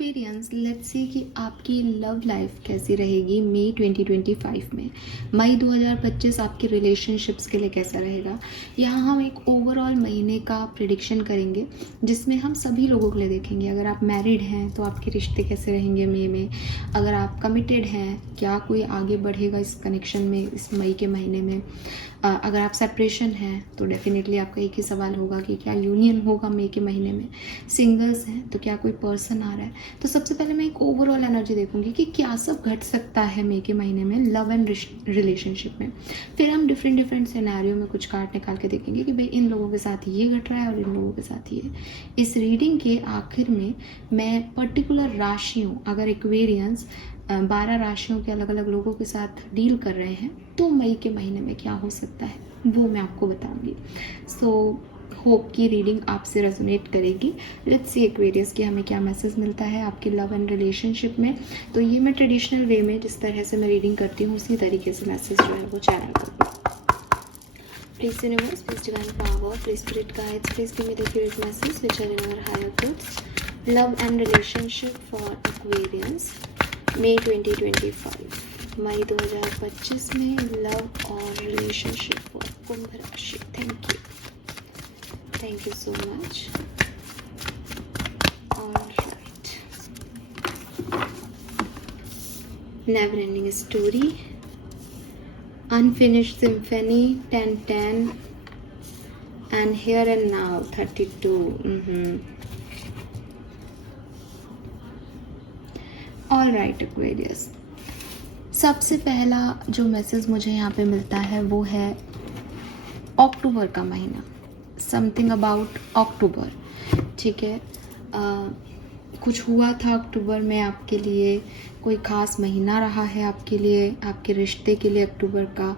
Aquarians, let's see कि आपकी love life कैसी रहेगी मई 2025 में। मई 2025 आपके रिलेशनशिप्स के लिए कैसा रहेगा। यहाँ हम एक ओवरऑल महीने का प्रिडिक्शन करेंगे जिसमें हम सभी लोगों के लिए देखेंगे। अगर आप मैरिड हैं तो आपके रिश्ते कैसे रहेंगे मई में। अगर आप कमिटेड हैं, क्या कोई आगे बढ़ेगा इस कनेक्शन में इस मई के महीने में। अगर आप सेपरेशन हैं तो डेफिनेटली आपका एक ही सवाल होगा कि क्या यूनियन होगा मई के महीने में। सिंगल्स हैं तो क्या कोई पर्सन आ रहा है। तो सबसे पहले मैं एक ओवरऑल एनर्जी देखूंगी कि क्या सब घट सकता है मई के महीने में लव एंड रिलेशनशिप में। फिर हम डिफरेंट सिनेरियो में कुछ कार्ड निकाल के देखेंगे कि भाई इन लोगों के साथ ये घट रहा है और इन लोगों के साथ ये। इस रीडिंग के आखिर में मैं पर्टिकुलर राशियों, अगर एक्वेरियंस 12 राशियों के अलग अलग लोगों के साथ डील कर रहे हैं तो मई के महीने में क्या हो सकता है वो मैं आपको बताऊंगी। सो होप की रीडिंग आपसे रेजोनेट करेगी। लेट्स सी एक्वेरियस कि हमें क्या मैसेज मिलता है आपके लव एंड रिलेशनशिप में। तो ये मैं ट्रेडिशनल वे में जिस तरह से मैं रीडिंग करती हूँ उसी तरीके से मैसेज जो है वो चैनल करूँगी। Please universe, please divine power, please spirit guides, please give me the accurate message which are in our higher goods. Love and relationship for Aquarians May 2025, May 2025 में लव और रिलेशनशिप फॉर कुंभ राशि। Thank you so much. Alright, never ending story, unfinished symphony 10-10 and here and now 32। Alright Aquarius, सबसे पहला जो message मुझे यहाँ पे मिलता है वो है अक्टूबर का महीना, समथिंग अबाउट अक्टूबर। ठीक है, कुछ हुआ था अक्टूबर में आपके लिए, कोई ख़ास महीना रहा है आपके लिए, आपके रिश्ते के लिए अक्टूबर का,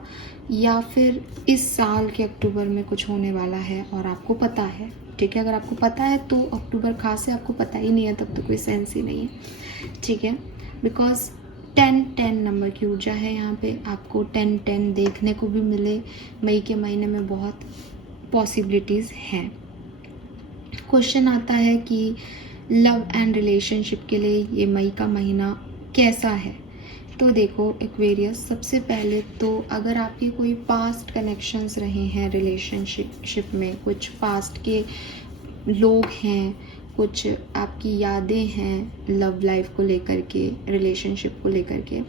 या फिर इस साल के अक्टूबर में कुछ होने वाला है और आपको पता है। ठीक है, अगर आपको पता है तो अक्टूबर खास है, आपको पता ही नहीं है तब तो कोई सेंस ही नहीं है। ठीक है, बिकॉज 10-10 नंबर की ऊर्जा है यहाँ पे। आपको 10-10 देखने को भी मिले मई के महीने में, बहुत पॉसिबिलिटीज़ हैं। क्वेश्चन आता है कि लव एंड रिलेशनशिप के लिए ये मई का महीना कैसा है। तो देखो एक्वेरियस, सबसे पहले तो अगर आपके कोई पास्ट कनेक्शंस रहे हैं रिलेशनशिप में, कुछ पास्ट के लोग हैं, कुछ आपकी यादें हैं लव लाइफ को लेकर के, रिलेशनशिप को लेकर के,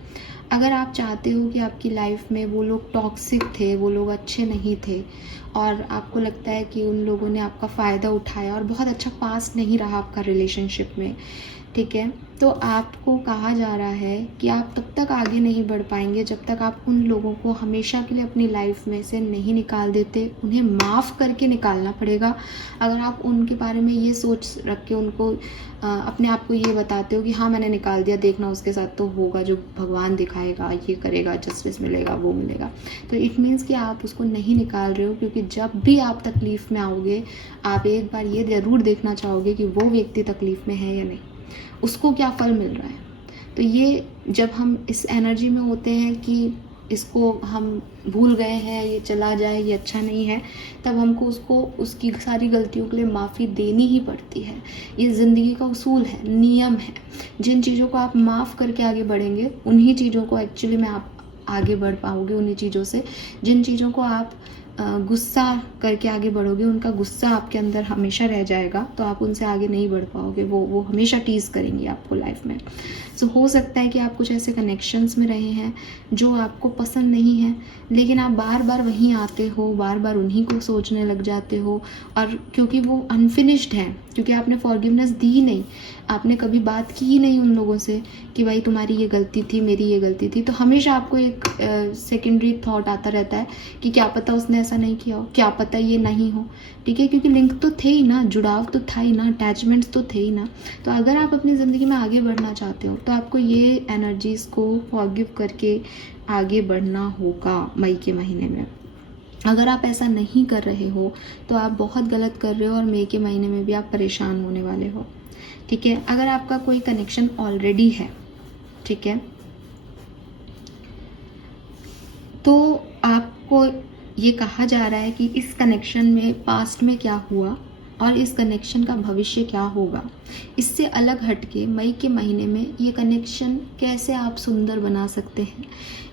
अगर आप चाहते हो कि आपकी लाइफ में वो लोग टॉक्सिक थे, वो लोग अच्छे नहीं थे और आपको लगता है कि उन लोगों ने आपका फ़ायदा उठाया और बहुत अच्छा पास्ट नहीं रहा आपका रिलेशनशिप में, ठीक है, तो आपको कहा जा रहा है कि आप तब तक आगे नहीं बढ़ पाएंगे जब तक आप उन लोगों को हमेशा के लिए अपनी लाइफ में से नहीं निकाल देते। उन्हें माफ़ करके निकालना पड़ेगा। अगर आप उनके बारे में ये सोच रख के उनको अपने आप को ये बताते हो कि हाँ मैंने निकाल दिया, देखना उसके साथ तो होगा जो भगवान दिखाएगा, ये करेगा, जस्टिस मिलेगा, वो मिलेगा, तो इट मीन्स कि आप उसको नहीं निकाल रहे हो। क्योंकि जब भी आप तकलीफ़ में आओगे आप एक बार ये ज़रूर देखना चाहोगे कि वो व्यक्ति तकलीफ़ में है या नहीं, उसको क्या फल मिल रहा है। तो ये जब हम इस एनर्जी में होते हैं कि इसको हम भूल गए हैं, ये चला जाए, ये अच्छा नहीं है, तब हमको उसको उसकी सारी गलतियों के लिए माफ़ी देनी ही पड़ती है। ये ज़िंदगी का उसूल है, नियम है। जिन चीज़ों को आप माफ़ करके आगे बढ़ेंगे उन्हीं चीज़ों को एक्चुअली में आप आगे बढ़ पाओगे। उन्हीं चीज़ों से, जिन चीज़ों को आप गुस्सा करके आगे बढ़ोगे उनका गुस्सा आपके अंदर हमेशा रह जाएगा, तो आप उनसे आगे नहीं बढ़ पाओगे। वो हमेशा टीज़ करेंगी आपको लाइफ में। सो हो सकता है कि आप कुछ ऐसे कनेक्शंस में रहे हैं जो आपको पसंद नहीं है, लेकिन आप बार बार वहीं आते हो, बार बार उन्हीं को सोचने लग जाते हो। और क्योंकि वो अनफिनिश्ड है, क्योंकि आपने फॉरगिवनेस दी नहीं, आपने कभी बात की ही नहीं उन लोगों से कि भाई तुम्हारी ये गलती थी, मेरी ये गलती थी, तो हमेशा आपको एक सेकेंडरी थॉट आता रहता है कि क्या पता उसने ऐसा नहीं किया हो, क्या पता ये नहीं हो। ठीक है, क्योंकि लिंक तो थे ही ना, जुड़ाव तो था ही ना, अटैचमेंट्स तो थे ही ना। तो अगर आप अपनी ज़िंदगी में आगे बढ़ना चाहते हो तो आपको ये एनर्जीज़ को फॉरगिव करके आगे बढ़ना होगा मई के महीने में। अगर आप ऐसा नहीं कर रहे हो तो आप बहुत गलत कर रहे हो और मई के महीने में भी आप परेशान होने वाले हो। ठीक है, अगर आपका कोई कनेक्शन ऑलरेडी है, ठीक है, तो आपको ये कहा जा रहा है कि इस कनेक्शन में पास्ट में क्या हुआ और इस कनेक्शन का भविष्य क्या होगा, इससे अलग हटके मई के महीने में ये कनेक्शन कैसे आप सुंदर बना सकते हैं,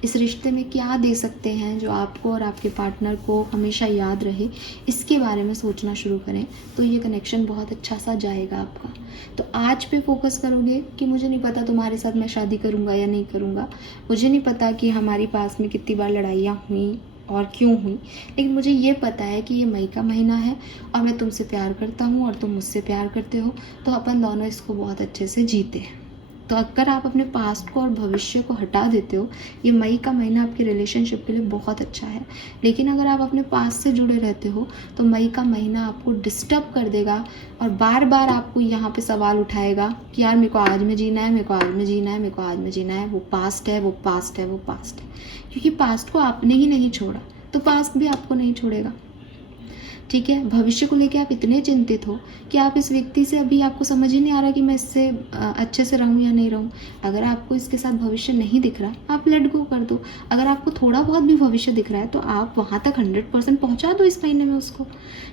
इस रिश्ते में क्या दे सकते हैं जो आपको और आपके पार्टनर को हमेशा याद रहे, इसके बारे में सोचना शुरू करें तो ये कनेक्शन बहुत अच्छा सा जाएगा आपका। तो आज पे फोकस करोगे कि मुझे नहीं पता तुम्हारे साथ मैं शादी करूँगा या नहीं करूँगा, मुझे नहीं पता कि हमारी पास में कितनी बार लड़ाइयाँ हुई और क्यों हुई, लेकिन मुझे ये पता है कि ये मई का महीना है और मैं तुमसे प्यार करता हूँ और तुम मुझसे प्यार करते हो, तो अपन दोनों इसको बहुत अच्छे से जीते हैं। तो अगर आप अपने पास्ट को और भविष्य को हटा देते हो, ये मई का महीना आपके रिलेशनशिप के लिए बहुत अच्छा है। लेकिन अगर आप अपने पास्ट से जुड़े रहते हो तो मई का महीना आपको डिस्टर्ब कर देगा और बार बार आपको यहाँ पे सवाल उठाएगा कि यार मेरे को आज में जीना है, मेरे को आज में जीना है, मेरे को आज में जीना है, वो पास्ट है, वो पास्ट है, वो पास्ट है। क्योंकि पास्ट को आपने ही नहीं छोड़ा तो पास्ट भी आपको नहीं छोड़ेगा। ठीक है, भविष्य को लेके आप इतने चिंतित हो कि आप इस व्यक्ति से अभी आपको समझ ही नहीं आ रहा कि मैं इससे अच्छे से रहूं या नहीं रहूं। अगर आपको इसके साथ भविष्य नहीं दिख रहा, आप लेट गो कर दो। अगर आपको थोड़ा बहुत भी भविष्य दिख रहा है तो आप वहां तक 100% पहुंचा दो इस महीने में उसको।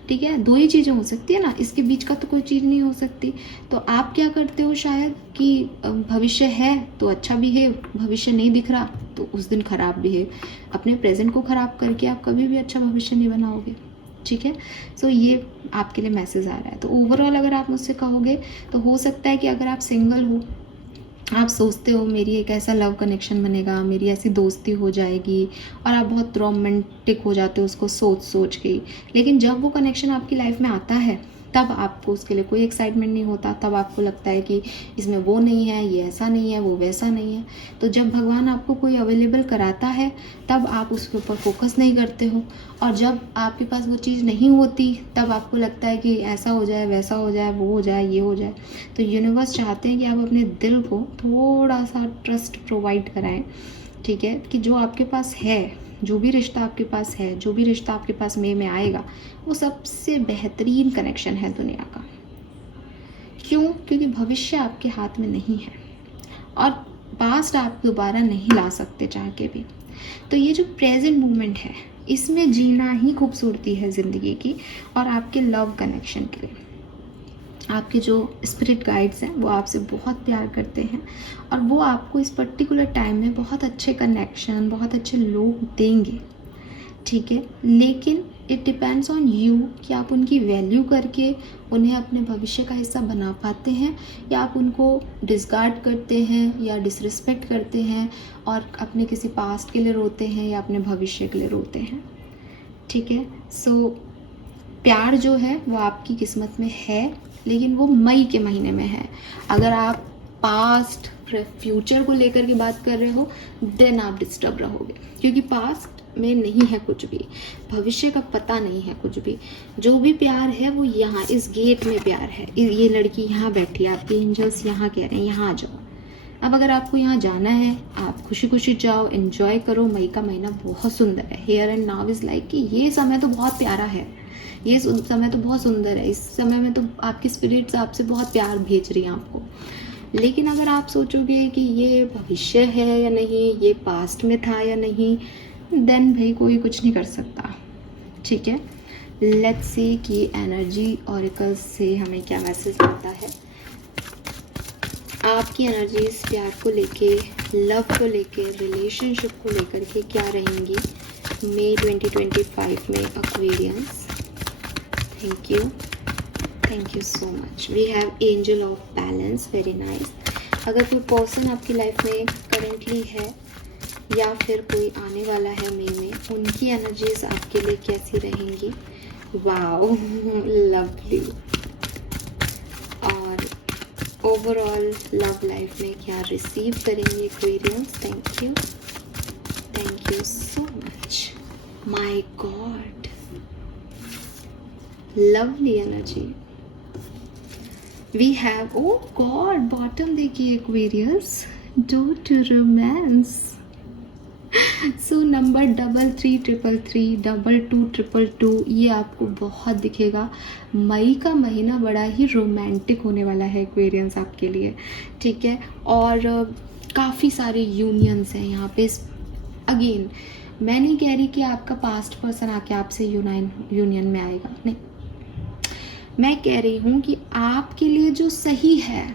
ठीक है, दो ही चीज़ें हो सकती है ना, इसके बीच का तो कोई चीज़ नहीं हो सकती। तो आप क्या करते हो शायद कि भविष्य है तो अच्छा बिहेव, भविष्य नहीं दिख रहा तो उस दिन खराब बिहेव। अपने प्रेजेंट को खराब करके आप कभी भी अच्छा भविष्य नहीं बनाओगे। ठीक है, सो ये आपके लिए मैसेज आ रहा है। तो ओवरऑल अगर आप मुझसे कहोगे तो हो सकता है कि अगर आप सिंगल हो, आप सोचते हो मेरी एक ऐसा लव कनेक्शन बनेगा, मेरी ऐसी दोस्ती हो जाएगी और आप बहुत रोमांटिक हो जाते हो उसको सोच सोच के, लेकिन जब वो कनेक्शन आपकी लाइफ में आता है तब आपको उसके लिए कोई एक्साइटमेंट नहीं होता। तब आपको लगता है कि इसमें वो नहीं है, ये ऐसा नहीं है, वो वैसा नहीं है। तो जब भगवान आपको कोई अवेलेबल कराता है तब आप उसके ऊपर फोकस नहीं करते हो, और जब आपके पास वो चीज़ नहीं होती तब आपको लगता है कि ऐसा हो जाए, वैसा हो जाए, वो हो जाए, ये हो जाए। तो यूनिवर्स चाहते हैं कि आप अपने दिल को थोड़ा सा ट्रस्ट प्रोवाइड कराएं। ठीक है, कि जो आपके पास है, जो भी रिश्ता आपके पास है, जो भी रिश्ता आपके पास मई में आएगा, वो सबसे बेहतरीन कनेक्शन है दुनिया का। क्यों? क्योंकि भविष्य आपके हाथ में नहीं है और पास्ट आप दोबारा नहीं ला सकते चाह के भी। तो ये जो प्रेजेंट मोमेंट है इसमें जीना ही खूबसूरती है ज़िंदगी की। और आपके लव कनेक्शन के लिए आपके जो स्पिरिट गाइड्स हैं वो आपसे बहुत प्यार करते हैं और वो आपको इस पर्टिकुलर टाइम में बहुत अच्छे कनेक्शन, बहुत अच्छे लोग देंगे। ठीक है, लेकिन इट डिपेंड्स ऑन यू कि आप उनकी वैल्यू करके उन्हें अपने भविष्य का हिस्सा बना पाते हैं या आप उनको डिसगार्ड करते हैं या डिसरिस्पेक्ट करते हैं और अपने किसी पास्ट के लिए रोते हैं या अपने भविष्य के लिए रोते हैं। ठीक है, सो प्यार जो है वो आपकी किस्मत में है, लेकिन वो मई के महीने में है। अगर आप पास्ट फ्यूचर को लेकर के बात कर रहे हो देन आप डिस्टर्ब रहोगे, क्योंकि पास्ट में नहीं है कुछ भी, भविष्य का पता नहीं है कुछ भी। जो भी प्यार है वो यहाँ इस गेट में प्यार है। ये लड़की यहाँ बैठी है, आपके एंजल्स यहाँ कह रहे हैं यहाँ आ जाओ। अब अगर आपको यहाँ जाना है आप खुशी खुशी जाओ, एंजॉय करो। मई का महीना बहुत सुंदर है। Here and now is like कि ये समय तो बहुत प्यारा है, ये समय तो बहुत सुंदर है। इस समय में तो आपकी स्पिरिट्स आपसे बहुत प्यार भेज रही हैं आपको। लेकिन अगर आप सोचोगे कि ये भविष्य है या नहीं, ये पास्ट में था या नहीं, देन भाई कोई कुछ नहीं कर सकता। ठीक है, लेट्स सी कि एनर्जी ऑरिकल्स से हमें क्या मैसेज आता है। आपकी एनर्जीज प्यार को लेके, लव को लेके, रिलेशनशिप को लेकर के क्या रहेंगी मई 2025 में Aquarians. Thank you so much. We have angel of balance, very nice. अगर कोई पर्सन आपकी लाइफ में करेंटली है या फिर कोई आने वाला है मई में, उनकी एनर्जीज आपके लिए कैसी रहेंगी? Wow, lovely. और ओवरऑल लव लाइफ में क्या रिसीव करेंगे Aquarians? Thank you so much. My God, lovely energy. We have, oh God, bottom देखिए Aquarius, due to romance. So number 3333, 2222 ये आपको बहुत दिखेगा। मई का महीना बड़ा ही रोमांटिक होने वाला है एक्वेरियंस आपके लिए। ठीक है, और काफ़ी सारे यूनियंस हैं यहाँ पे। अगेन मैं नहीं कह रही कि आपका पास्ट पर्सन आके आपसे यूनियन में आएगा, नहीं। मैं कह रही हूँ कि आपके लिए जो सही है,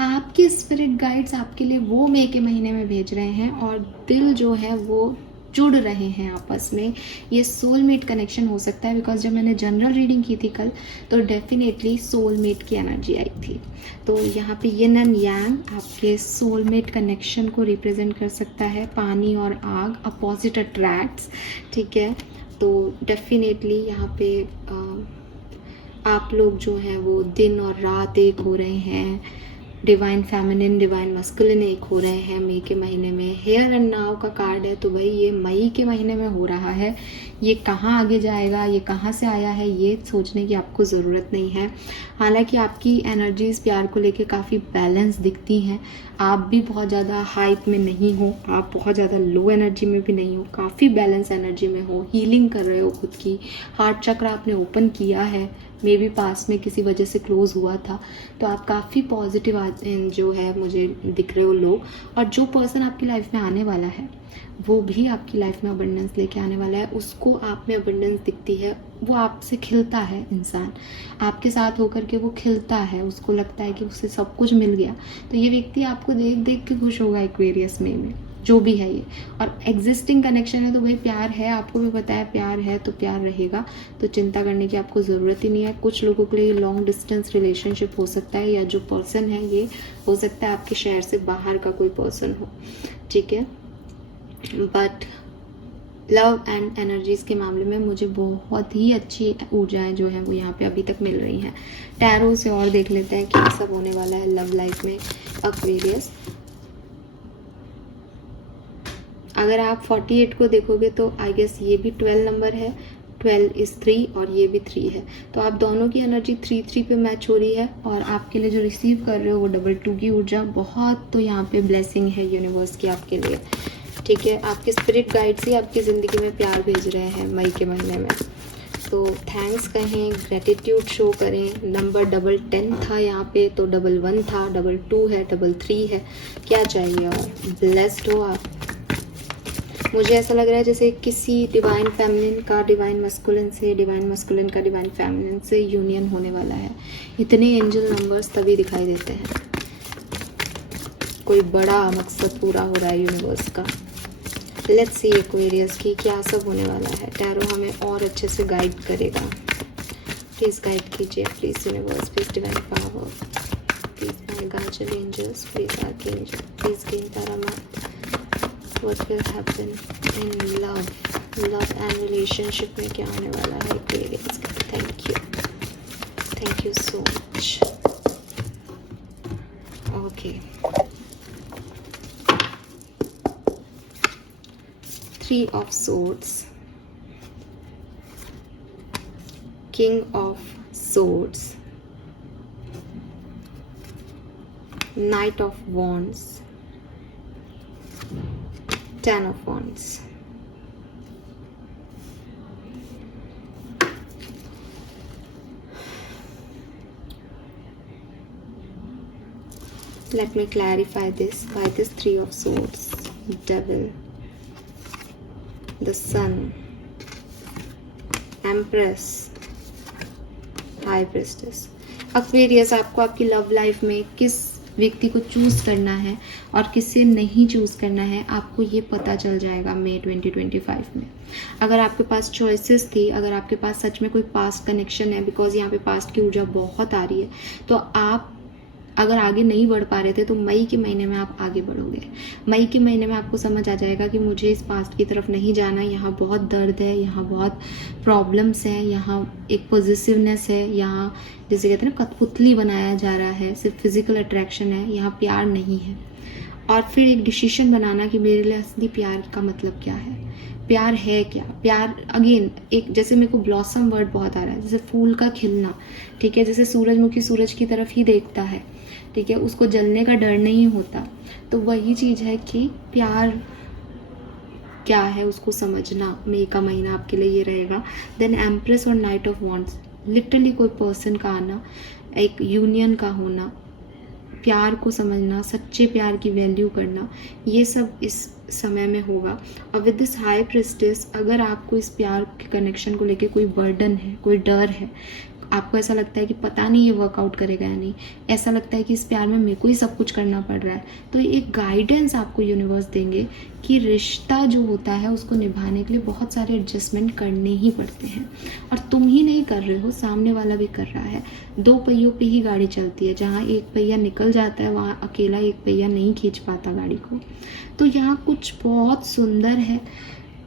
आपके स्पिरिट गाइड्स आपके लिए वो मई के महीने में भेज रहे हैं, और दिल जो है वो जुड़ रहे हैं आपस में। ये सोलमेट कनेक्शन हो सकता है, बिकॉज जब मैंने जनरल रीडिंग की थी कल, तो डेफिनेटली सोलमेट की एनर्जी आई थी। तो यहाँ पे यिन एंड यांग आपके सोलमेट कनेक्शन को रिप्रेजेंट कर सकता है। पानी और आग, अपोजिट अट्रैक्ट्स, ठीक है। तो डेफिनेटली यहाँ पे आप लोग जो हैं वो दिन और रात एक हो रहे हैं, डिवाइन फेमिनिन डिवाइन मस्कुलिन एक हो रहे हैं मई के महीने में। हेयर एंड नाव का कार्ड है, तो भाई ये मई के महीने में हो रहा है। ये कहाँ आगे जाएगा, ये कहाँ से आया है, ये सोचने की आपको ज़रूरत नहीं है। हालांकि आपकी एनर्जीज प्यार को लेके काफ़ी बैलेंस दिखती हैं। आप भी बहुत ज़्यादा हाइप में नहीं हो, आप बहुत ज़्यादा लो एनर्जी में भी नहीं हो, काफ़ी बैलेंस एनर्जी में हो। हीलिंग कर रहे हो खुद की, हार्ट चक्र आपने ओपन किया है, मे बी पास में किसी वजह से क्लोज हुआ था। तो आप काफ़ी पॉजिटिव जो है मुझे दिख रहे हो लोग। और जो पर्सन आपकी लाइफ में आने वाला है वो भी आपकी लाइफ में अबंडेंस लेके आने वाला है। उसको आप में अबंडेंस दिखती है, वो आपसे खिलता है। इंसान आपके साथ होकर के वो खिलता है, उसको लगता है कि उसे सब कुछ मिल गया। तो ये व्यक्ति आपको देख देख के खुश होगा एक्वेरियस में जो भी है ये। और एग्जिस्टिंग कनेक्शन है, तो भाई प्यार है, आपको भी पता है प्यार है तो प्यार रहेगा। तो चिंता करने की आपको ज़रूरत ही नहीं है। कुछ लोगों के लिए लॉन्ग डिस्टेंस रिलेशनशिप हो सकता है, या जो पर्सन है ये हो सकता है आपके शहर से बाहर का कोई पर्सन हो, ठीक है। बट लव एंड एनर्जीज के मामले में मुझे बहुत ही अच्छी ऊर्जाएं जो हैं वो यहाँ पे अभी तक मिल रही हैं। टैरो से और देख लेते हैं क्या सब होने वाला है लव लाइफ में एक्वेरियस। अगर आप 48 को देखोगे तो आई गेस ये भी 12 नंबर है, 12 इज़ 3 और ये भी 3 है। तो आप दोनों की एनर्जी 3-3 पे मैच हो रही है। और आपके लिए जो रिसीव कर रहे हो वो 2-2 की ऊर्जा, बहुत तो यहाँ पे ब्लेसिंग है यूनिवर्स की आपके लिए, ठीक है। आपके स्पिरिट गाइड्स ही आपकी ज़िंदगी में प्यार भेज रहे हैं मई के महीने में। तो थैंक्स कहें, ग्रेटिट्यूड शो करें। नंबर 10 था यहाँ पे, तो 11 था, 22 है, 33 है, क्या चाहिए और। ब्लेस्ड हो आप। मुझे ऐसा लग रहा है जैसे किसी डिवाइन फेमिनिन का डिवाइन मस्कुलिन से, डिवाइन मस्कुलिन का डिवाइन फेमिनिन से यूनियन होने वाला है। इतने एंजल नंबर्स तभी दिखाई देते हैं, कोई बड़ा मकसद पूरा हो रहा है यूनिवर्स का। लेट्स सी एक्वेरियस की क्या सब होने वाला है। टैरो हमें और अच्छे से गाइड करेगा। प्लीज़ गाइड कीजिए, please universe, please divine power, please my guardian angels, please archangel, please give तारामात। What will happen in love and relationship में क्या होने वाला है Aquarius का। thank you so much. Okay, 3 of Swords, King of Swords, Knight of Wands, 10 of Wands. Let me clarify this. By this 3 of Swords, Devil, the Sun, Empress, High Priestess. Aquarius, आपको आपकी love life में किस व्यक्ति को choose करना है और किसे नहीं चूज़ करना है, आपको ये पता चल जाएगा मई 2025 में। अगर आपके पास चॉइसेस थी, अगर आपके पास सच में कोई पास्ट कनेक्शन है, बिकॉज यहाँ पे पास्ट की ऊर्जा बहुत आ रही है, तो आप अगर आगे नहीं बढ़ पा रहे थे तो मई के महीने में आप आगे बढ़ोगे। मई के महीने में आपको समझ आ जाएगा कि मुझे इस पास्ट की तरफ नहीं जाना, यहाँ बहुत दर्द है, यहाँ बहुत प्रॉब्लम्स हैं, यहाँ एक पॉजिटिवनेस है, यहाँ जैसे कहते हैं ना कठपुतली बनाया जा रहा है, सिर्फ फिजिकल अट्रैक्शन है, यहाँ प्यार नहीं है। और फिर एक डिसीजन बनाना कि मेरे लिए असली प्यार का मतलब क्या है, प्यार है क्या। प्यार अगेन एक जैसे मेरे को ब्लॉसम वर्ड बहुत आ रहा है, जैसे फूल का खिलना, ठीक है। जैसे सूरजमुखी सूरज की तरफ ही देखता है, ठीक है, उसको जलने का डर नहीं होता। तो वही चीज़ है कि प्यार क्या है उसको समझना। मई का महीना आपके लिए ये रहेगा। देन एम्प्रेस और नाइट ऑफ वॉन्ड्स, लिटरली कोई पर्सन का आना, एक यूनियन का होना, प्यार को समझना, सच्चे प्यार की वैल्यू करना, ये सब इस समय में होगा। और विद दिस हाई प्रिस्टेस, अगर आपको इस प्यार के कनेक्शन को लेके कोई बर्डन है, कोई डर है, आपको ऐसा लगता है कि पता नहीं ये वर्कआउट करेगा या नहीं, ऐसा लगता है कि इस प्यार में मेरे को ही सब कुछ करना पड़ रहा है, तो एक गाइडेंस आपको यूनिवर्स देंगे कि रिश्ता जो होता है उसको निभाने के लिए बहुत सारे एडजस्टमेंट करने ही पड़ते हैं। और तुम ही नहीं कर रहे हो, सामने वाला भी कर रहा है। 2 पहियों पे ही गाड़ी चलती है, जहाँ एक पहिया निकल जाता है वहाँ अकेला एक पहिया नहीं खींच पाता गाड़ी को। तो यहाँ कुछ बहुत सुंदर है।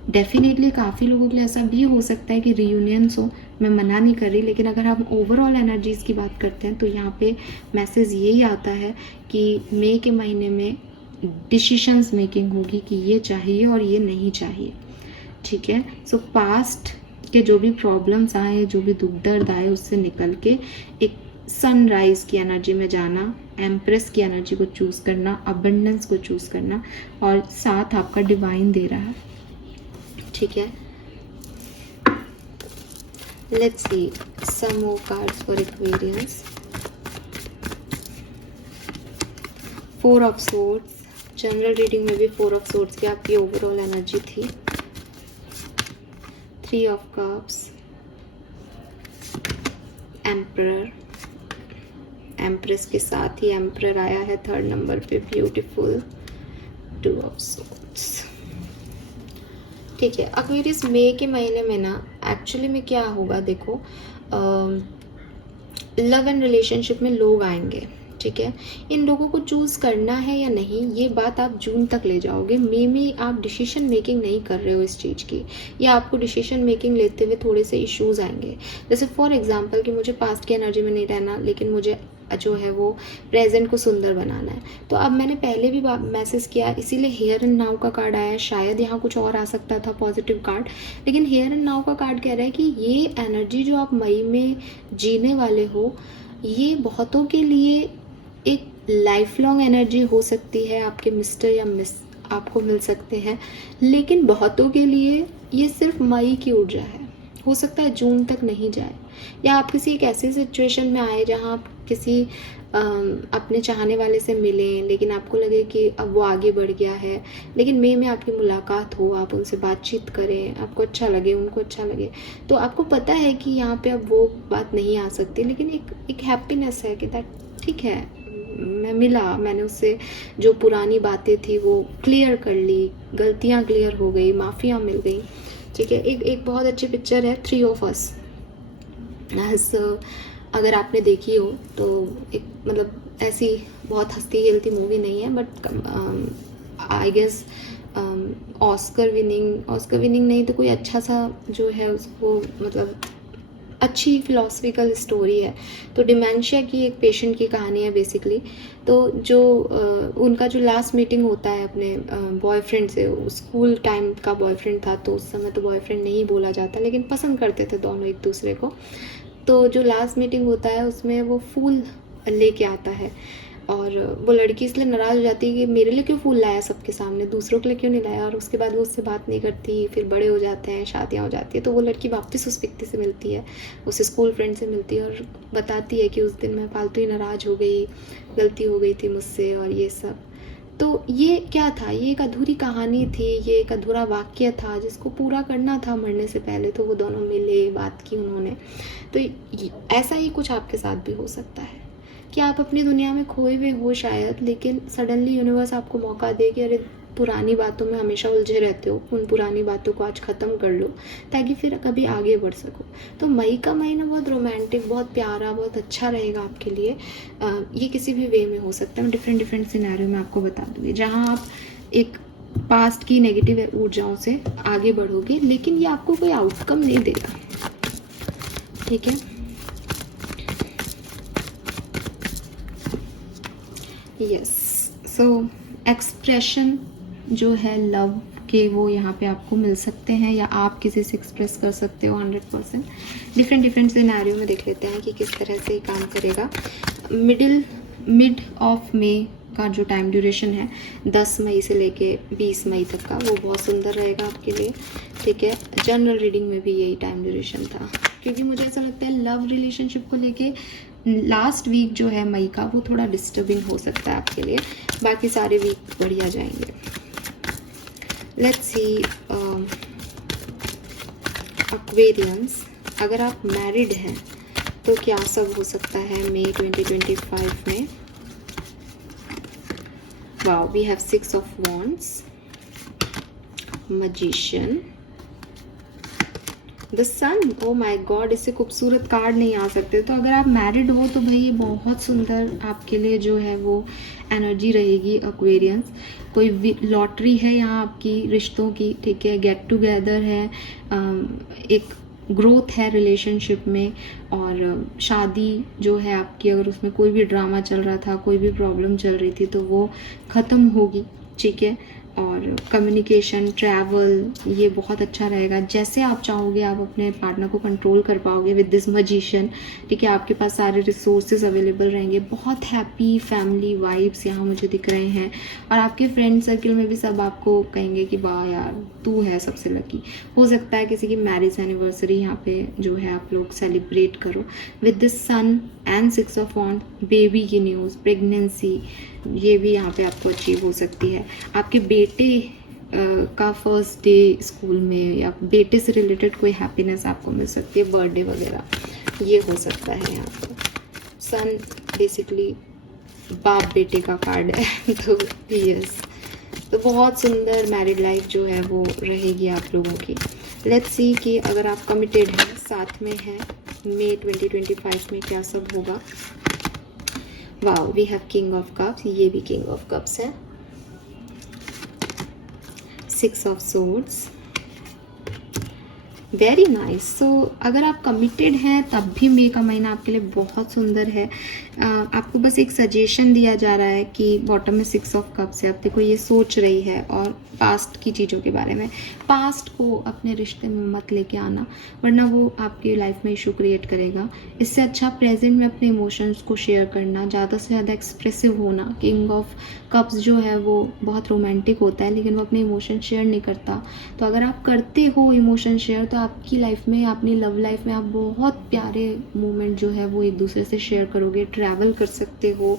डेफिनेटली काफ़ी लोगों के लिए ऐसा भी हो सकता है कि रियूनियंस हो, मैं मना नहीं कर रही, लेकिन अगर हम ओवरऑल एनर्जीज़ की बात करते हैं तो यहाँ पे मैसेज यही आता है कि मई के महीने में डिसीशंस मेकिंग होगी कि ये चाहिए और ये नहीं चाहिए। ठीक है, सो पास्ट के जो भी प्रॉब्लम्स आए, जो भी दुख दर्द आए, उससे निकल के एक सनराइज की एनर्जी में जाना, एम्प्रेस की एनर्जी को चूज़ करना, अबंडेंस को चूज़ करना, और साथ आपका डिवाइन दे रहा है। ठीक है, let's see some more cards for Aquarians. 4 of swords, general reading में भी 4 ऑफ सोर्ड्स की आपकी ओवरऑल एनर्जी थी। 3 ऑफ कप्स, एम्परर, एम्प्रेस के साथ ही एम्परर आया है 3rd नंबर पे, ब्यूटीफुल। 2 of swords. ठीक है, एक्वेरियस मई के महीने में ना एक्चुअली में क्या होगा, देखो लव एंड रिलेशनशिप में लोग आएंगे। ठीक है, इन लोगों को चूज़ करना है या नहीं, ये बात आप जून तक ले जाओगे। मई में आप डिसीजन मेकिंग नहीं कर रहे हो इस चीज़ की, या आपको डिसीजन मेकिंग लेते हुए थोड़े से इश्यूज आएंगे। जैसे फॉर एग्जांपल कि मुझे पास्ट की एनर्जी में नहीं रहना, लेकिन मुझे जो है वो प्रेजेंट को सुंदर बनाना है। तो अब मैंने पहले भी मैसेज किया, इसीलिए हेयर एंड नाउ का कार्ड आया। शायद यहाँ कुछ और आ सकता था पॉजिटिव कार्ड, लेकिन हेयर एंड नाउ का कार्ड कह रहा है कि ये एनर्जी जो आप मई में जीने वाले हो, ये बहुतों के लिए एक लाइफ लॉन्ग एनर्जी हो सकती है। आपके मिस्टर या मिस आपको मिल सकते हैं, लेकिन बहुतों के लिए ये सिर्फ मई की ऊर्जा है, हो सकता है जून तक नहीं जाए। या आप किसी एक ऐसे सिचुएशन में आए जहां आप किसी अपने चाहने वाले से मिलें, लेकिन आपको लगे कि अब वो आगे बढ़ गया है, लेकिन मई में आपकी मुलाकात हो, आप उनसे बातचीत करें, आपको अच्छा लगे, उनको अच्छा लगे, तो आपको पता है कि यहाँ पे अब वो बात नहीं आ सकती, लेकिन एक हैप्पीनेस है कि दैट ठीक है, मैं मिला, मैंने उससे जो पुरानी बातें थी वो क्लियर कर ली, गलतियाँ क्लियर हो गई, माफ़ियाँ मिल गई। ठीक है, एक बहुत अच्छी पिक्चर है 3 ऑफ अस, अगर आपने देखी हो तो एक मतलब ऐसी बहुत हंसती खेलती मूवी नहीं है, but I guess Oscar winning नहीं तो कोई अच्छा सा जो है उसको मतलब अच्छी फिलोसफिकल स्टोरी है। तो डिमेंशिया की एक पेशेंट की कहानी है बेसिकली। तो जो उनका जो लास्ट मीटिंग होता है अपने बॉयफ्रेंड से, स्कूल टाइम का बॉयफ्रेंड था, तो उस समय तो बॉयफ्रेंड नहीं बोला जाता, लेकिन पसंद करते थे दोनों एक दूसरे को। तो जो लास्ट मीटिंग होता है उसमें वो फूल लेके आता है, और वो लड़की इसलिए नाराज़ हो जाती है कि मेरे लिए क्यों फूल लाया सबके सामने, दूसरों के लिए क्यों नहीं लाया। और उसके बाद वो उससे बात नहीं करती, फिर बड़े हो जाते हैं, शादियाँ हो जाती है, तो वो लड़की वापस उस व्यक्ति से मिलती है, उस स्कूल फ्रेंड से मिलती है, और बताती है कि उस दिन मैं फालतू ही नाराज़ हो गई, गलती हो गई थी मुझसे और ये सब। तो ये क्या था, ये एक अधूरी कहानी थी, ये एक अधूरा वाक्य था जिसको पूरा करना था मरने से पहले। तो वो दोनों मिले, बात की उन्होंने। तो ऐसा ही कुछ आपके साथ भी हो सकता है कि आप अपनी दुनिया में खोए हुए हो शायद, लेकिन सडनली यूनिवर्स आपको मौका दे कि अरे पुरानी बातों में हमेशा उलझे रहते हो, उन पुरानी बातों को आज ख़त्म कर लो ताकि फिर कभी आगे बढ़ सको। तो मई का महीना बहुत रोमांटिक, बहुत प्यारा, बहुत अच्छा रहेगा आपके लिए। ये किसी भी वे में हो सकता है, मैं डिफरेंट सिनेरियो में आपको बता दूँगी, जहाँ आप एक पास्ट की नेगेटिव ऊर्जाओं से आगे बढ़ोगे, लेकिन ये आपको कोई आउटकम नहीं देगा। ठीक है, यस, सो एक्सप्रेशन जो है लव के वो यहाँ पे आपको मिल सकते हैं, या आप किसी से एक्सप्रेस कर सकते हो 100%। डिफरेंट सिनेरियो में देख लेते हैं कि किस तरह से काम करेगा। मिड ऑफ मई का जो टाइम ड्यूरेशन है 10 मई से लेके 20 मई तक का, वो बहुत सुंदर रहेगा आपके लिए। ठीक है, जनरल रीडिंग में भी यही टाइम ड्यूरेशन था, क्योंकि मुझे ऐसा लगता है लव रिलेशनशिप को लेके लास्ट वीक जो है मई का वो थोड़ा डिस्टर्बिंग हो सकता है आपके लिए, बाकी सारे वीक बढ़िया जाएंगे। लेट्स सी एक्वेरियंस, अगर आप मैरिड हैं तो क्या सब हो सकता है मई 2025 में। Wow, we have 6 of wands, magician, the sun. Oh my god, इससे खूबसूरत कार्ड नहीं आ सकते। तो अगर आप मैरिड हो तो भाई ये बहुत सुंदर आपके लिए जो है वो एनर्जी रहेगी एक्वेरियंस। कोई लॉटरी है यहाँ आपकी रिश्तों की, ठीक है, गेट टुगेदर है, एक ग्रोथ है रिलेशनशिप में, और शादी जो है आपकी, अगर उसमें कोई भी ड्रामा चल रहा था, कोई भी प्रॉब्लम चल रही थी, तो वो ख़त्म होगी, ठीक है। और कम्युनिकेशन, ट्रैवल, ये बहुत अच्छा रहेगा। जैसे आप चाहोगे आप अपने पार्टनर को कंट्रोल कर पाओगे विद दिस मैजिशियन, ठीक है। आपके पास सारे रिसोर्सेज अवेलेबल रहेंगे। बहुत हैप्पी फैमिली वाइब्स यहाँ मुझे दिख रहे हैं, और आपके फ्रेंड सर्कल में भी सब आपको कहेंगे कि वाह यार तू है सबसे लकी। हो सकता है किसी की मैरिज एनिवर्सरी यहाँ पे जो है आप लोग सेलिब्रेट करो with this sun and 6 of wand. Baby की न्यूज़, प्रेगनेंसी, ये भी यहाँ पे आपको अचीव हो सकती है। आपके बेटे का फर्स्ट डे स्कूल में, या बेटे से रिलेटेड कोई हैप्पीनेस आपको मिल सकती है, बर्थडे वगैरह, ये हो सकता है यहाँ पे। सन बेसिकली बाप बेटे का कार्ड है तो यस, तो बहुत सुंदर मैरिड लाइफ जो है वो रहेगी आप लोगों की। लेट्स सी कि अगर आप कमिटेड हैं, साथ में हैं, मई 2025 में क्या सब होगा। Wow, we have king of cups, ये भी किंग ऑफ कप्स है, 6 of swords, very nice. So अगर आप कमिटेड हैं तब भी मई का महीना आपके लिए बहुत सुंदर है। आपको बस एक सजेशन दिया जा रहा है कि बॉटम में 6 ऑफ कप्स है, अब देखो ये सोच रही है और पास्ट की चीज़ों के बारे में। पास्ट को अपने रिश्ते में मत लेके आना, वरना वो आपकी लाइफ में इशू क्रिएट करेगा। इससे अच्छा प्रेजेंट में अपने इमोशंस को शेयर करना, ज़्यादा से ज़्यादा एक्सप्रेसिव होना। किंग ऑफ कप्स जो है वो बहुत रोमांटिक होता है, लेकिन वो अपने इमोशन शेयर नहीं करता। तो अगर आप करते हो इमोशन शेयर, तो आपकी लाइफ में, अपनी लव लाइफ में आप बहुत प्यारे मोमेंट जो है वो एक दूसरे से शेयर करोगे, ट्रैवल कर सकते हो,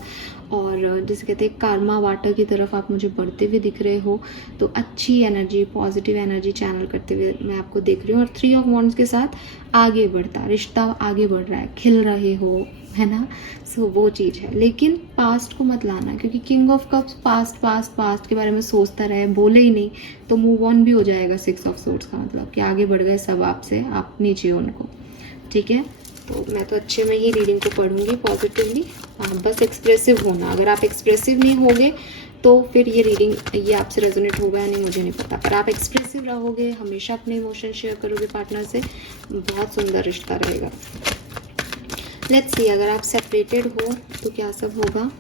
और जैसे कहते हैं कार्मा वाटर की तरफ आप मुझे बढ़ते हुए दिख रहे हो। तो अच्छी एनर्जी, पॉजिटिव एनर्जी चैनल करते हुए मैं आपको देख रही हूँ। और 3 ऑफ वॉन्ड्स के साथ आगे बढ़ता रिश्ता आगे बढ़ रहा है, खिल रहे हो, है ना। सो वो चीज़ है, लेकिन पास्ट को मत लाना, क्योंकि king of cups past past past के बारे में सोचता रहे, बोले ही नहीं, तो मूव ऑन भी हो जाएगा। 6 ऑफ सोर्ड्स का मतलब कि आगे बढ़ गए सब आपसे, आप नीचे उनको, ठीक है। तो मैं तो अच्छे में ही रीडिंग को पढ़ूंगी पॉजिटिवली। बस एक्सप्रेसिव होना, अगर आप एक्सप्रेसिव नहीं होगे तो फिर ये रीडिंग ये आपसे रेजोनेट होगा या नहीं मुझे नहीं पता, पर आप एक्सप्रेसिव रहोगे, हमेशा अपने इमोशन शेयर करोगे पार्टनर से, बहुत सुंदर रिश्ता रहेगा। लेट्स सी अगर आप सेपरेटेड हो तो क्या सब होगा।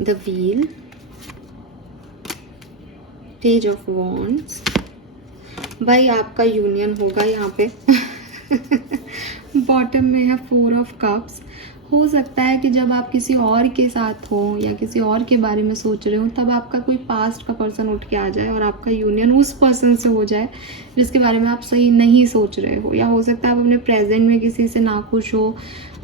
The wheel, page of wands, भाई आपका यूनियन होगा यहाँ पे बॉटम में है 4 ऑफ कप्स। हो सकता है कि जब आप किसी और के साथ हो या किसी और के बारे में सोच रहे हो, तब आपका कोई पास्ट का पर्सन उठ के आ जाए और आपका यूनियन उस पर्सन से हो जाए जिसके बारे में आप सही नहीं सोच रहे हो। या हो सकता है आप अपने प्रेजेंट में किसी से नाखुश हो,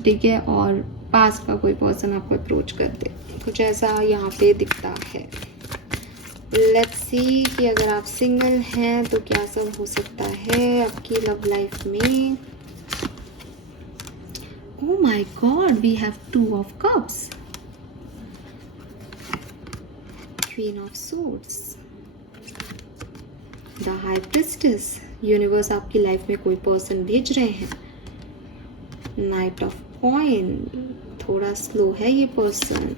ठीक है, और पास्ट का कोई पर्सन आपको अप्रोच कर दे, कुछ ऐसा यहाँ पे दिखता है। लेट्स सी कि अगर आप सिंगल हैं तो क्या सब हो सकता है आपकी लव लाइफ में। Oh my God, we have 2 of cups, Queen of Swords, The High Priestess, universe आपकी लाइफ में कोई पर्सन भेज रहे हैं। नाइट ऑफ कॉइन, थोड़ा स्लो है ये पर्सन,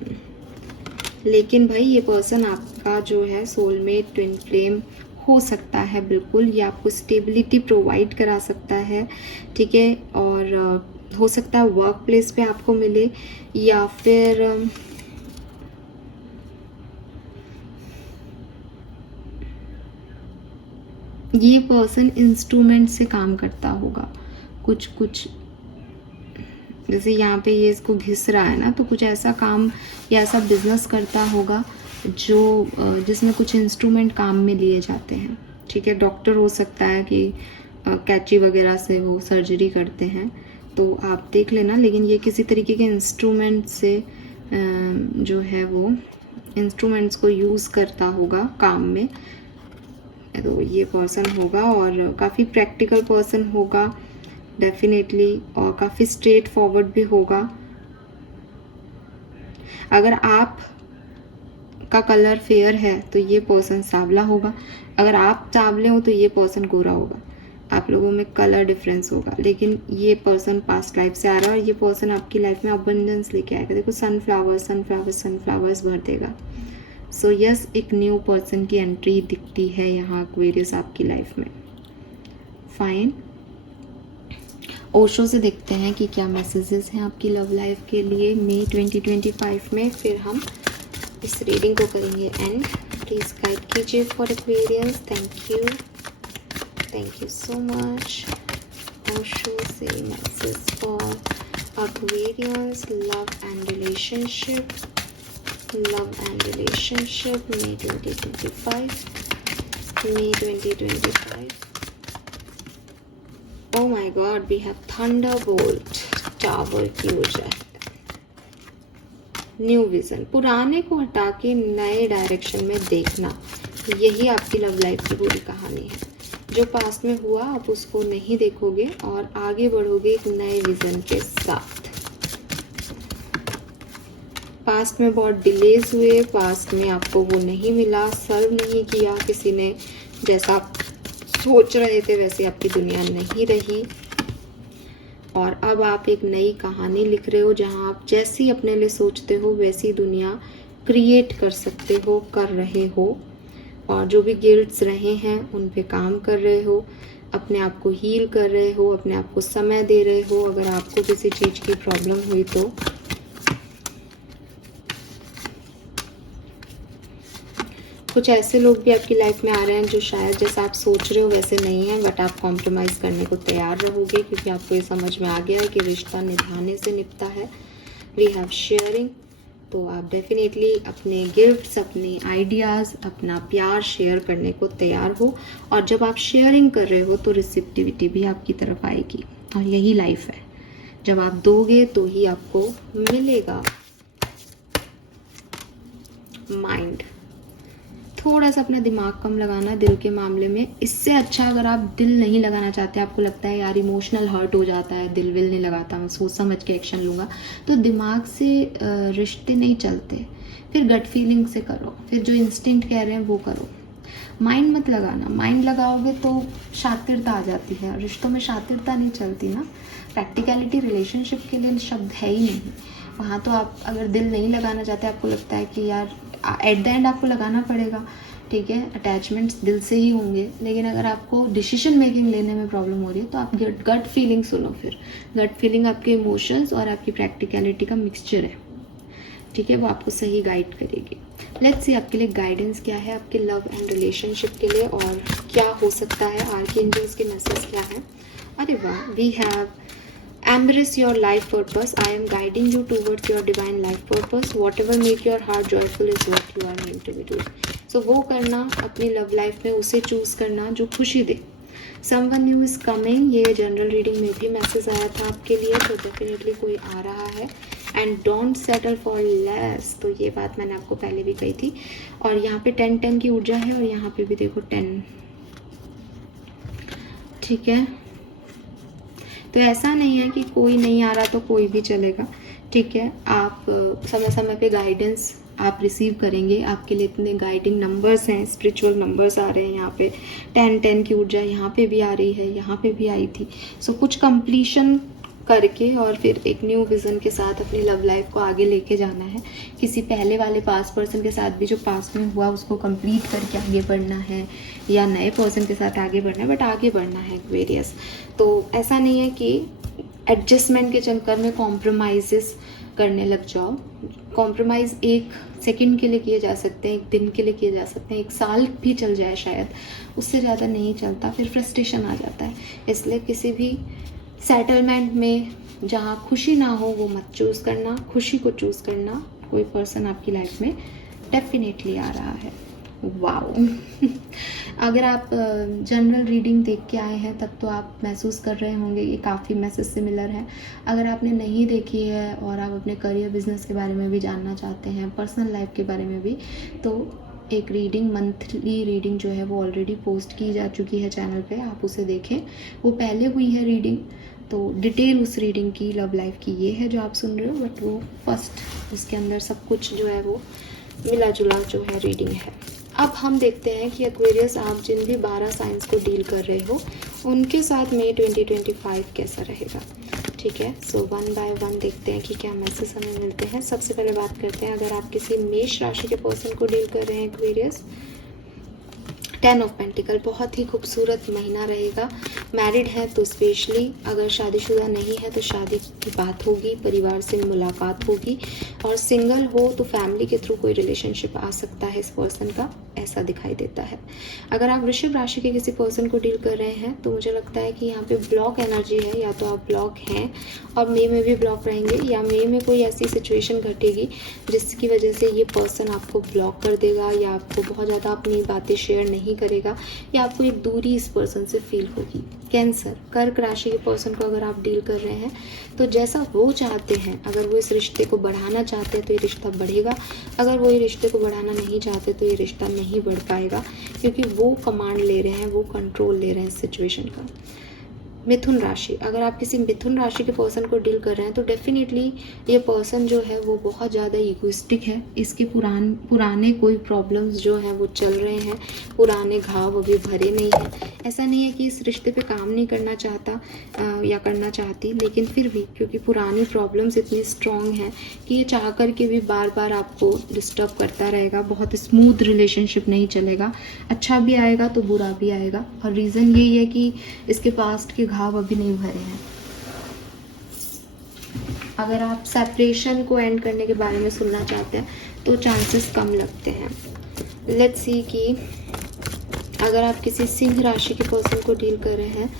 लेकिन भाई ये पर्सन आपका जो है सोलमेट, ट्विन फ्लेम हो सकता है बिल्कुल। ये आपको स्टेबिलिटी प्रोवाइड करा सकता है, ठीक है, और हो सकता है वर्क प्लेस पे आपको मिले, या फिर ये पर्सन इंस्ट्रूमेंट से काम करता होगा, कुछ जैसे यहाँ पे ये इसको घिस रहा है ना, तो कुछ ऐसा काम या ऐसा बिजनेस करता होगा जो जिसमें कुछ इंस्ट्रूमेंट काम में लिए जाते हैं, ठीक है। डॉक्टर हो सकता है कि कैंची वगैरह से वो सर्जरी करते हैं, तो आप देख लेना, लेकिन ये किसी तरीके के इंस्ट्रूमेंट से जो है वो इंस्ट्रूमेंट्स को यूज़ करता होगा काम में, तो ये पर्सन होगा। और काफ़ी प्रैक्टिकल पर्सन होगा, डेफिनेटली, और काफ़ी स्ट्रेट फॉरवर्ड भी होगा। अगर आप का कलर फेयर है तो ये पर्सन सांवला होगा, अगर आप सांवले हो तो ये पर्सन गोरा होगा। आप लोगों में कलर डिफरेंस होगा, लेकिन ये पर्सन पास्ट लाइफ से आ रहा है और ये पर्सन आपकी लाइफ में अबंडेंस लेके आएगा। देखो सनफ्लावर्स भर देगा। सो यस, एक न्यू पर्सन की एंट्री दिखती है यहाँ एक्वेरियस आपकी लाइफ में। फाइन, ओशो से देखते हैं कि क्या मैसेजेस हैं आपकी लव लाइफ के लिए मई 2025 में, फिर हम इस रीडिंग को करेंगे एंड। प्लीज गाइड कीजिए for Aquarius. Thank you so much. Osho से message for Aquarius, love and relationship May 2025। Oh my God, we have Thunderbolt, tower की ऊर्जा है। न्यू विजन, पुराने को हटा के नए डायरेक्शन में देखना, यही आपकी लव लाइफ की पूरी कहानी है। जो पास्ट में हुआ आप उसको नहीं देखोगे और आगे बढ़ोगे एक नए विजन के साथ। पास्ट में बहुत डिलेज हुए, पास्ट में आपको वो नहीं मिला, सर्व नहीं किया किसी ने, जैसा आप सोच रहे थे वैसे आपकी दुनिया नहीं रही, और अब आप एक नई कहानी लिख रहे हो जहां आप जैसी अपने लिए सोचते हो वैसी दुनिया क्रिएट कर सकते हो, कर रहे हो, और जो भी गिल्ट्स रहे हैं उन पे काम कर रहे हो, अपने आप को हील कर रहे हो, अपने आप को समय दे रहे हो। अगर आपको किसी चीज़ की प्रॉब्लम हुई तो कुछ ऐसे लोग भी आपकी लाइफ में आ रहे हैं जो शायद जैसा आप सोच रहे हो वैसे नहीं है, बट आप कॉम्प्रोमाइज़ करने को तैयार रहोगे क्योंकि आपको ये समझ में आ गया है कि रिश्ता निभाने से निपटा है। वी हैव शेयरिंग, तो आप डेफिनेटली अपने गिफ्ट्स, अपने आइडियाज़, अपना प्यार शेयर करने को तैयार हो, और जब आप शेयरिंग कर रहे हो तो रिसिप्टिविटी भी आपकी तरफ आएगी, और यही लाइफ है। जब आप दोगे तो ही आपको मिलेगा। माइंड, थोड़ा सा अपना दिमाग कम लगाना दिल के मामले में। इससे अच्छा अगर आप दिल नहीं लगाना चाहते, आपको लगता है यार इमोशनल हर्ट हो जाता है, दिल विल नहीं लगाता, मैं सोच समझ के एक्शन लूँगा, तो दिमाग से रिश्ते नहीं चलते। फिर गट फीलिंग से करो, फिर जो इंस्टिंक्ट कह रहे हैं वो करो। माइंड मत लगाना, माइंड लगाओगे तो शातिरता आ जाती है, रिश्तों में शातिरता नहीं चलती ना। प्रैक्टिकलिटी रिलेशनशिप के लिए शब्द है ही नहीं वहाँ। तो आप अगर दिल नहीं लगाना चाहते, आपको लगता है कि यार एट द एंड आपको लगाना पड़ेगा, ठीक है, अटैचमेंट्स दिल से ही होंगे, लेकिन अगर आपको डिसीजन मेकिंग लेने में प्रॉब्लम हो रही है तो आप गट फीलिंग सुनो। फिर गट फीलिंग आपके इमोशंस और आपकी प्रैक्टिकलिटी का मिक्सचर है, ठीक है, वो आपको सही गाइड करेगी। लेट्स सी आपके लिए गाइडेंस क्या है आपके लव एंड रिलेशनशिप के लिए, और क्या हो सकता है, आर्कएंजल्स के मैसेज क्या है। अरे वाह, we have embrace your life purpose. I am guiding you towards your divine life purpose. Whatever make your heart joyful is what you are meant to be doing. So वो करना, अपनी love life में उसे choose करना जो खुशी दे। Someone new is coming, ये general reading में भी मैसेज आया था आपके लिए, तो डेफिनेटली कोई आ रहा है। And don't settle for less, तो ये बात मैंने आपको पहले भी कही थी। और यहाँ पे 10-10 की ऊर्जा है, और यहाँ पे भी देखो 10, ठीक है। तो ऐसा नहीं है कि कोई नहीं आ रहा तो कोई भी चलेगा, ठीक है। आप समय समय पे गाइडेंस आप रिसीव करेंगे, आपके लिए इतने गाइडिंग नंबर्स हैं, स्पिरिचुअल नंबर्स आ रहे हैं यहाँ पे। 10-10 की ऊर्जा यहाँ पे भी आ रही है, यहाँ पे भी आई थी। सो कुछ कंप्लीशन करके और फिर एक न्यू विज़न के साथ अपनी लव लाइफ को आगे लेके जाना है। किसी पहले वाले पास्ट पर्सन के साथ भी जो पास्ट में हुआ उसको कंप्लीट करके आगे बढ़ना है, या नए पर्सन के साथ आगे बढ़ना है, बट आगे बढ़ना है एक्वेरियस। तो ऐसा नहीं है कि एडजस्टमेंट के चक्कर में कॉम्प्रोमाइज़ करने लग जाओ। कॉम्प्रोमाइज़ एक सेकंड के लिए किए जा सकते हैं, एक दिन के लिए किए जा सकते हैं, एक साल भी चल जाए शायद, उससे ज़्यादा नहीं चलता, फिर फ्रस्ट्रेशन आ जाता है। इसलिए किसी भी सेटलमेंट में जहाँ खुशी ना हो वो मत चूज़ करना, खुशी को चूज़ करना। कोई पर्सन आपकी लाइफ में डेफिनेटली आ रहा है। वाओ अगर आप जनरल रीडिंग देख के आए हैं तब तो आप महसूस कर रहे होंगे ये काफ़ी मैसेज सिमिलर है। अगर आपने नहीं देखी है और आप अपने करियर बिजनेस के बारे में भी जानना चाहते हैं, पर्सनल लाइफ के बारे में भी, तो एक रीडिंग, मंथली रीडिंग जो है वो ऑलरेडी पोस्ट की जा चुकी है चैनल पे, आप उसे देखें। वो पहले हुई है रीडिंग, तो डिटेल उस रीडिंग की, लव लाइफ की ये है जो आप सुन रहे हो, बट वो फर्स्ट उसके अंदर सब कुछ जो है वो मिला जुला जो है रीडिंग है। अब हम देखते हैं कि एक्वेरियस, आप जिन भी 12 साइंस को डील कर रहे हो उनके साथ मई 2025 कैसा रहेगा। ठीक है, सो वन बाय वन देखते हैं कि क्या मैसेज हमें मिलते हैं। सबसे पहले बात करते हैं, अगर आप किसी मेष राशि के पर्सन को डील कर रहे हैं एक्वेरियस, 10 ऑफ पेंटिकल, बहुत ही खूबसूरत महीना रहेगा। मैरिड है तो स्पेशली, अगर शादीशुदा नहीं है तो शादी की बात होगी, परिवार से मुलाकात होगी, और सिंगल हो तो फैमिली के थ्रू कोई रिलेशनशिप आ सकता है इस पर्सन का, ऐसा दिखाई देता है। अगर आप वृषभ राशि के किसी पर्सन को डील कर रहे हैं तो मुझे लगता है कि यहाँ पे ब्लॉक एनर्जी है, या तो आप ब्लॉक हैं और मई में भी ब्लॉक रहेंगे, या मई में कोई ऐसी सिचुएशन घटेगी जिसकी वजह से ये पर्सन आपको ब्लॉक कर देगा, या आपको बहुत ज़्यादा अपनी बातें शेयर नहीं करेगा, या आपको एक दूरी इस पर्सन से फील होगी। कैंसर, कर्क राशि के पर्सन को अगर आप डील कर रहे हैं तो जैसा वो चाहते हैं, अगर वो इस रिश्ते को बढ़ाना चाहते हैं तो ये रिश्ता बढ़ेगा, अगर वो ये रिश्ते को बढ़ाना नहीं चाहते तो ये रिश्ता नहीं बढ़ पाएगा, क्योंकि वो कमांड ले रहे हैं, वो कंट्रोल ले रहे हैं इस सिचुएशन का। मिथुन राशि, अगर आप किसी मिथुन राशि के पर्सन को डील कर रहे हैं तो डेफिनेटली ये पर्सन जो है वो बहुत ज़्यादा ईगोइस्टिक है। इसके पुराने कोई प्रॉब्लम्स जो हैं वो चल रहे हैं, पुराने घाव अभी भरे नहीं हैं। ऐसा नहीं है कि इस रिश्ते पे काम नहीं करना चाहता या करना चाहती, लेकिन फिर भी क्योंकि पुरानी प्रॉब्लम्स इतनी स्ट्रॉन्ग हैं कि ये चाह कर के भी बार बार आपको डिस्टर्ब करता रहेगा। बहुत स्मूथ रिलेशनशिप नहीं चलेगा, अच्छा भी आएगा तो बुरा भी आएगा, और रीज़न यही है कि इसके पास्ट के घाव अभी नहीं भरे हैं। अगर आप सेपरेशन को एंड करने के बारे में सुनना चाहते हैं तो चांसेस कम लगते हैं। लेट्स सी कि अगर आप किसी सिंह राशि के पर्सन को डील कर रहे हैं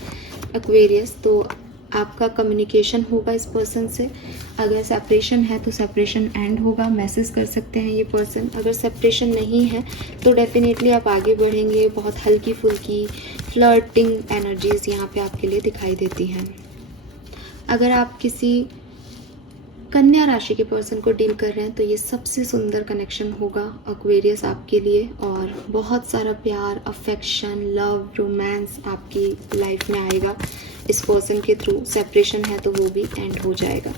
एक्वेरियस, तो आपका कम्युनिकेशन होगा इस पर्सन से। अगर सेपरेशन है तो सेपरेशन एंड होगा, मैसेज कर सकते हैं ये पर्सन। अगर सेपरेशन नहीं है तो डेफिनेटली आप आगे बढ़ेंगे। बहुत हल्की फुल्की फ्लर्टिंग एनर्जीज यहाँ पे आपके लिए दिखाई देती हैं। अगर आप किसी कन्या राशि के पर्सन को डील कर रहे हैं तो ये सबसे सुंदर कनेक्शन होगा एक्वेरियस आपके लिए, और बहुत सारा प्यार, अफेक्शन, लव, रोमांस आपकी लाइफ में आएगा इस पर्सन के थ्रू। सेपरेशन है तो वो भी एंड हो जाएगा।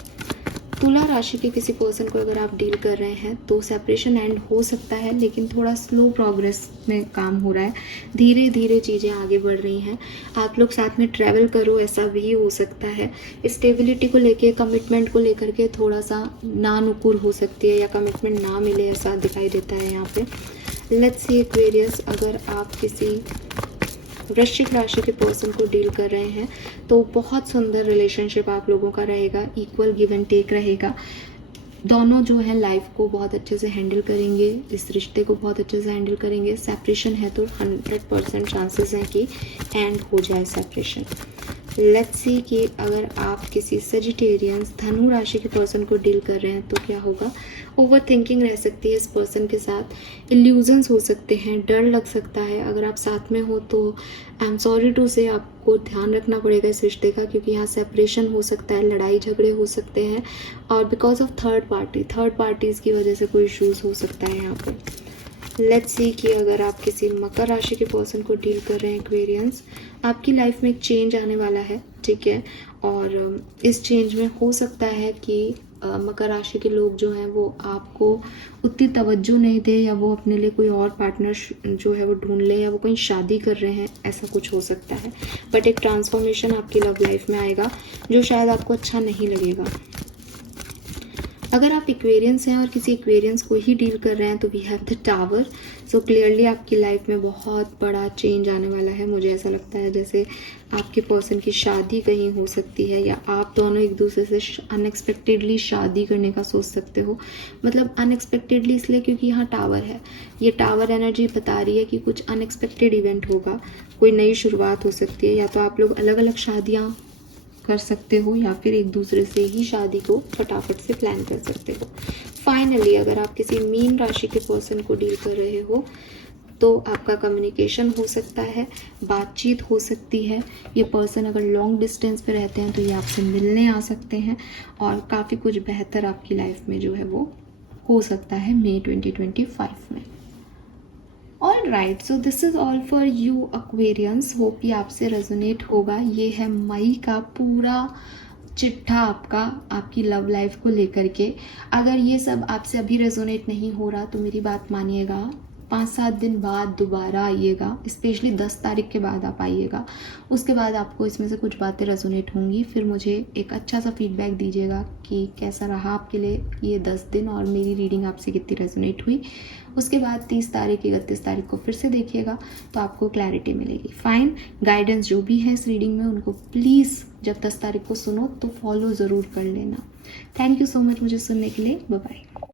तुला राशि के किसी पर्सन को अगर आप डील कर रहे हैं तो सेपरेशन एंड हो सकता है, लेकिन थोड़ा स्लो प्रोग्रेस में काम हो रहा है, धीरे धीरे चीज़ें आगे बढ़ रही हैं। आप लोग साथ में ट्रैवल करो, ऐसा भी हो सकता है। स्टेबिलिटी को लेके, कमिटमेंट को लेकर के थोड़ा सा नानुकुर हो सकती है, या कमिटमेंट ना मिले, ऐसा दिखाई देता है यहाँ पे। लेट्स सी एक्वेरियस, अगर आप किसी वृश्चिक राशि के पर्सन को डील कर रहे हैं तो बहुत सुंदर रिलेशनशिप आप लोगों का रहेगा, इक्वल गिव एंड टेक रहेगा। दोनों जो है लाइफ को बहुत अच्छे से हैंडल करेंगे, इस रिश्ते को बहुत अच्छे से हैंडल करेंगे। सेपरेशन है तो 100% चांसेस हैं कि एंड हो जाए सेपरेशन। लेट्स सी कि अगर आप किसी सजिटेरियंस धनु राशि के पर्सन को डील कर रहे हैं तो क्या होगा। ओवर थिंकिंग रह सकती है इस पर्सन के साथ, इल्यूजन्स हो सकते हैं, डर लग सकता है। अगर आप साथ में हो तो आई एम सॉरी टू से आपको ध्यान रखना पड़ेगा इस रिश्ते का, क्योंकि यहाँ सेपरेशन हो सकता है, लड़ाई झगड़े हो सकते हैं, और बिकॉज ऑफ थर्ड पार्टीज़ की वजह से कोई इशूज़ हो सकता है यहाँ पर। लेट्स सी कि अगर आप किसी मकर राशि के पर्सन को डील कर रहे हैं एक्वेरियंस, आपकी लाइफ में एक चेंज आने वाला है, ठीक है, और इस चेंज में हो सकता है कि मकर राशि के लोग जो हैं वो आपको उतनी तवज्जो नहीं दे, या वो अपने लिए कोई और पार्टनर जो है वो ढूंढ ले, या वो कहीं शादी कर रहे हैं, ऐसा कुछ हो सकता है। बट एक ट्रांसफॉर्मेशन आपकी लव लाइफ में आएगा जो शायद आपको अच्छा नहीं लगेगा। अगर आप एक्वेरियंस हैं और किसी एक्वेरियंस को ही डील कर रहे हैं तो we have the tower. So clearly आपकी लाइफ में बहुत बड़ा चेंज आने वाला है। मुझे ऐसा लगता है जैसे आपके पर्सन की शादी कहीं हो सकती है, या आप दोनों एक दूसरे से अनएक्सपेक्टेडली शादी करने का सोच सकते हो। मतलब अनएक्सपेक्टेडली इसलिए क्योंकि यहाँ टावर है, ये टावर एनर्जी बता रही है कि कुछ अनएक्सपेक्टेड इवेंट होगा, कोई नई शुरुआत हो सकती है, या तो आप लोग अलग अलग शादियाँ कर सकते हो, या फिर एक दूसरे से ही शादी को फटाफट से प्लान कर सकते हो। फाइनली अगर आप किसी मीन राशि के पर्सन को डील कर रहे हो तो आपका कम्युनिकेशन हो सकता है, बातचीत हो सकती है। ये पर्सन अगर लॉन्ग डिस्टेंस पे रहते हैं तो ये आपसे मिलने आ सकते हैं, और काफ़ी कुछ बेहतर आपकी लाइफ में जो है वो हो सकता है मई 2025 में। All right, so this is all for you Aquarians. Hope ये आपसे रेजोनेट होगा। ये है मई का पूरा चिट्ठा आपका, आपकी लव लाइफ को लेकर के। अगर ये सब आपसे अभी रेजोनेट नहीं हो रहा तो मेरी बात मानिएगा, 5-7 दिन बाद दोबारा आइएगा, स्पेशली 10 तारीख के बाद आप आइएगा। उसके बाद आपको इसमें से कुछ बातें रेजोनेट होंगी। फिर मुझे एक अच्छा सा फीडबैक दीजिएगा कि कैसा रहा आपके लिए ये 10 दिन और मेरी रीडिंग आपसे कितनी रेजोनेट हुई। उसके बाद 30 तारीख 31 तारीख को फिर से देखिएगा तो आपको क्लैरिटी मिलेगी। फाइन, गाइडेंस जो भी है इस रीडिंग में उनको प्लीज़ जब 10 तारीख को सुनो तो फॉलो ज़रूर कर लेना। थैंक यू सो मच मुझे सुनने के लिए। Bye bye.